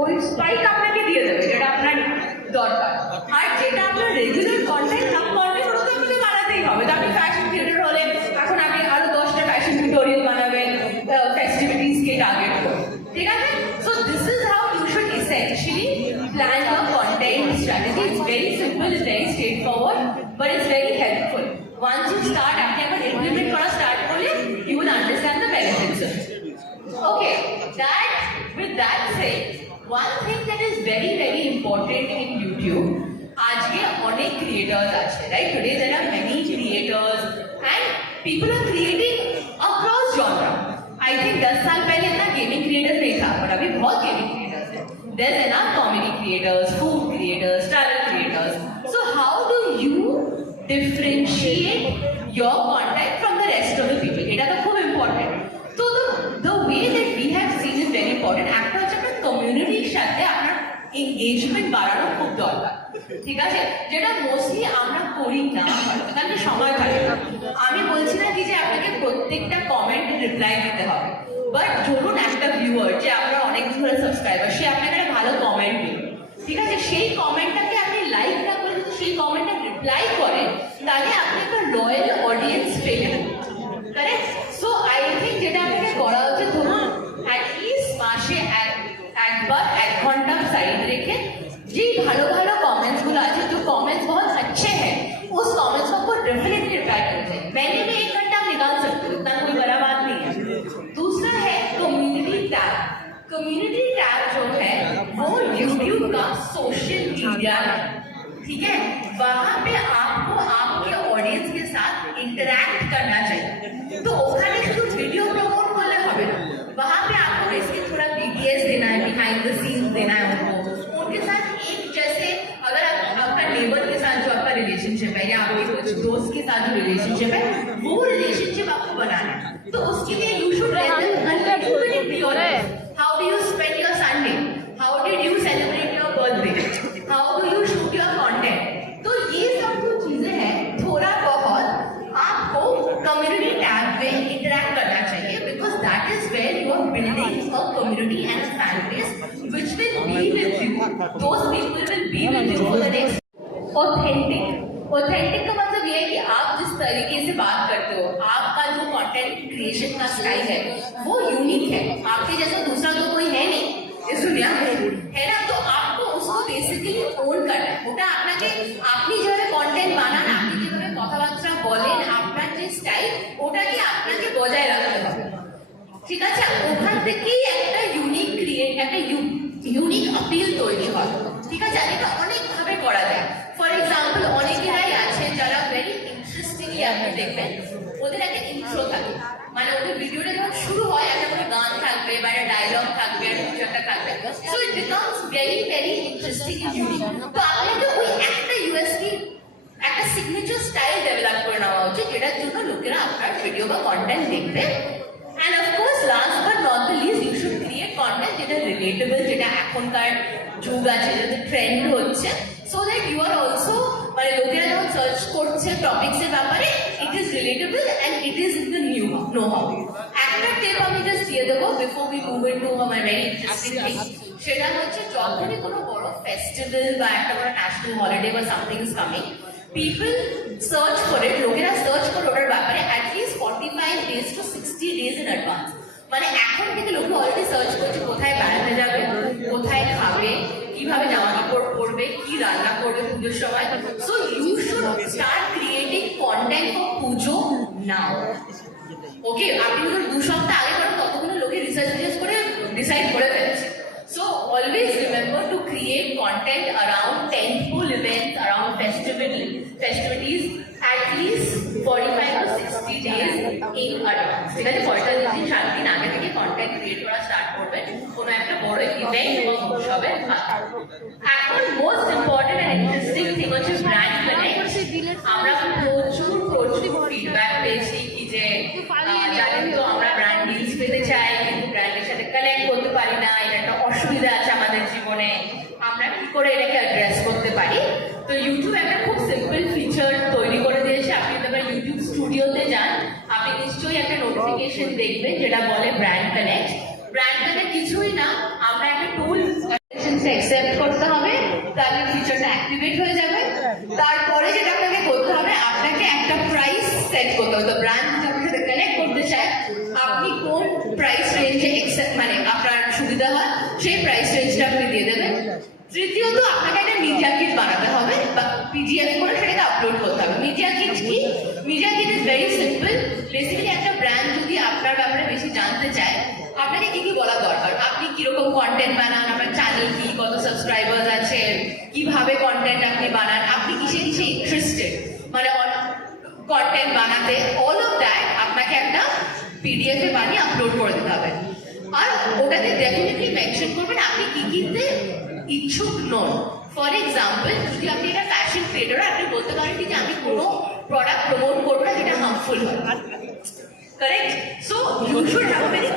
ওই স্পাইক আপনাকে দিয়ে দেবে যেটা আপনার দরকার আর যেটা আপনার রেগুলার কন্টেন্ট সাব কন্টেন্ট ওটা তো আপনাকে বানাতেই হবে তো আপনি ফ্যাশন ক্রিয়েটর হলে এখন আপনি আরও দশটা ফ্যাশন টিউটোরিয়াল বানাবেন ফেস্টিভিটিসকে টার্গেট করে ঠিক আছে so this is how you should essentially plan your content strategy. It's very simple, it's very straightforward, but it's very helpful. Once you start আপনি very very important in YouTube, আজকে অনেক creators আছে, right? Today there are many creators and people are creating across genre. I think 10 साल पहले इतना gaming creators नहीं था, पर अभी बहुत gaming creators हैं. There's enough comedy creators, food creators, travel creators. So how do you differentiate your content from the rest of the people? এটা তো খুব important. তো the way that we have seen is very important একটা হচ্ছে আপনার কমিউনিটির সাথে আপনার এঙ্গেজমেন্ট বাড়ানো খুব দরকার। ঠিক আছে? যেটা মোস্টলি আমরা করি না কারণ সময় থাকে না আমি বলছি না কি যে আপনাকে প্রত্যেকটা কমেন্ট রিপ্লাই দিতে হবে। বাট ধরুন একটা ভিউয়ার যে আপনার অনেক ধরে সাবস্ক্রাইবার সে আপনাকে একটা ভালো কমেন্ট দিল। ঠিক আছে? সেই কমেন্টটাকে আপনি লাইক না করে যদি সেই কমেন্টটা রিপ্লাই করেন তাহলে আপনি একটা লয়াল অডিয়েন্স পেয়ে কারেক্ট पर एक घंटा साइड रखे जी भालो भालो कमेंट्स गुलो आज जो कमेंट्स बहुत अच्छे हैं, उस कमेंट्स को डेफिनेटली रिप्लाई करते हैं मैंने भी एक घंटा निकाल सकती हूँ, इतना कोई बड़ा बात नहीं है। दूसरा है कम्युनिटी टैग कम्युनिटी टैग जो है, वो यूट्यूब का सोशल मीडिया है। ठीक है? वहाँ पे आपको आपके ऑडियंस के साथ इंटरेक्ट करना चाहिए। तो ওখানে শুধু ভিডিও প্রমোট করলে হবে না वहाँ पे आपको बेसिकली देना है। उनको उनके साथ एक जैसे अगर आप आपका नेबर के साथ जो आपका रिलेशनशिप है या आपके कुछ दोस्त के साथ जो रिलेशनशिप है, वो रिलेशनशिप आपको बनाना है। तो उसके लिए you should where you are building a community and a fan base which will be with you those people will be with you for the next authentic authentic का मतलब ये है कि आप जिस तरीके से बात करते हो आपका जो कंटेंट क्रिएशन का स्टाइल है वो यूनिक है आपके जैसा दूसरा तो कोई है नहीं इस दुनिया में है ना तो आपको उसको বেসিক্যালি ওন करना है ওটা আপনাকে আপনি যেভাবে কন্টেন্ট বানান আপনি যেভাবে কথাবার্তা বলেন আপনার যে স্টাইল ওটাকে আপনাকে বজায় রাখতে হবে ঠিক আছে একটা ইউনিক আপিল তৈরি হয়। ঠিক আছে? আর এটা অনেকভাবে করা যায়। ফর এক্সাম্পল অনেকেরাই আছে যারা ভেরি ইন্টারেস্টিংলি আপনি দেখবেন। ওদের একটা ইন্ট্রো থাকে। মানে ওদের ভিডিওটা যখন শুরু হয়, একটা কোনো গান থাকবে বা একটা ডায়লগ থাকবে, একটা কিছু একটা থাকবে। So it becomes very very interesting unique তো আপনাকে ওই একটা ইউএসপি একটা সিগনেচার স্টাইল ডেভেলপ করে নেওয়া উচিত। যেটার জন্য লোকেরা আপনার ভিডিও বা কন্টেন্ট দেখবে। And of course last but not the least you should create content যেটা রিলেটেবল যেটা এখনকার যুগ আছে যেটা ট্রেন্ড হচ্ছে। So that you are also মানে লোকেরা যখন সার্চ করছে টপিক্সের ব্যাপারে it is relatable and it is the new know how একটা টেপ আমি জাস্ট দিয়ে দেবো before we move in to my very interesting সেটা হচ্ছে যখনই কোনো বড় ফেস্টিভ্যাল বা একটা বড় ন্যাশনাল হলিডে বা something is coming people search করে লোকেরা সার্চ করে ওটার ব্যাপারে at least forty five days to sixty days in advance মানে এখন থেকে লোকে অলরেডি সার্চ কীভাবে জামা কাপড় পরবে কি রান্না করবে পুজোর সময়। So you should start creating content for Puja now okay আপনি ধরুন দু সপ্তাহ আগে করেন ততগুলো লোকে রিসার্চ রিসার্চ করে ডিসাইড করে ফেলেছে। So always remember to create content around tentpole events, around festival festivities at least 45 to 60 days in advance. ঠিক আছে? পঁয়তাল্লিশ দিন সাত দিন আগে থেকে কন্টেন্ট ক্রিয়েট করা কোনো একটা বড় ইভেন্ট এবং উৎসবের এখন most important and interesting thing হচ্ছে ব্র্যান্ড কানেক্ট আমরা প্রচুর প্রচুর ফিডব্যাক পেয়েছি কি যে জানেন তো আমরা ব্র্যান্ড ডিলস পেতে চাই কিন্তু ব্র্যান্ডের সাথে কানেক্ট করতে পারি না এটা একটা অসুবিধা আছে আমাদের জীবনে। আমরা কি করে এটাকে অ্যাড্রেস করতে পারি? তো ইউটিউব একটা খুব সিম্পল ফিচার তৈরি করে দিয়েছে। আপনি আবার ইউটিউব স্টুডিওতে যান আপনি নিশ্চয়ই একটা নোটিফিকেশন দেখবেন যেটা বলে ব্র্যান্ড কানেক্ট ব্র্যান্ড কানেক্ট কিছুই না, আমরা একটা ফিচারটা অ্যাকসেপ্ট করতে হবে তাহলে ফিচারটা অ্যাক্টিভেট হয়ে যাবে। তারপরে যেটা আপনাকে করতে হবে, আপনাকে একটা প্রাইস সেট করতে হবে। তো ব্র্যান্ড আপনার কানেক্ট করতে চায়, আপনি কোন প্রাইস রেঞ্জে মানে আপনার সুবিধা হয়, সেই প্রাইস রেঞ্জটা আপনি দিয়ে দেবেন। তৃতীয়ত, আপনাকে একটা মিডিয়া কিট বানাতে হবে, বা পিডিএফ করে সেটাকে আপলোড করতে হবে। মিডিয়া কিট কি? Media kit is very simple basically একটা ব্র্যান্ড যদি আপনার ব্যাপারে বেশি জানতে চায় আপনাকে কি কি বলা দরকার। আপনি কীরকম কন্টেন্ট বানান? আপনার চ্যানেল কি? কত সাবস্ক্রাইবার আছে? কীভাবে কন্টেন্ট আপনি বানান? আপনি কিসে কিসে ইন্টারেস্টেড মানে কন্টেন্ট বানাতে অল অফ দ্যাট আপনাকে একটা পিডিএফ বানিয়ে আপলোড করে দিতে হবে। আর ওটাতে ডেফিনেটলি মেনশন করবেন, আপনি কি কিনতে ইচ্ছুক নন। ফর এক্সাম্পল যদি আপনি এটা ফ্যাশন ট্রেডার আপনি বলতে পারেন যে আমি কোনো প্রোডাক্ট প্রমোট করব না যেটা হার্মফুল হয়। Correct so you should have very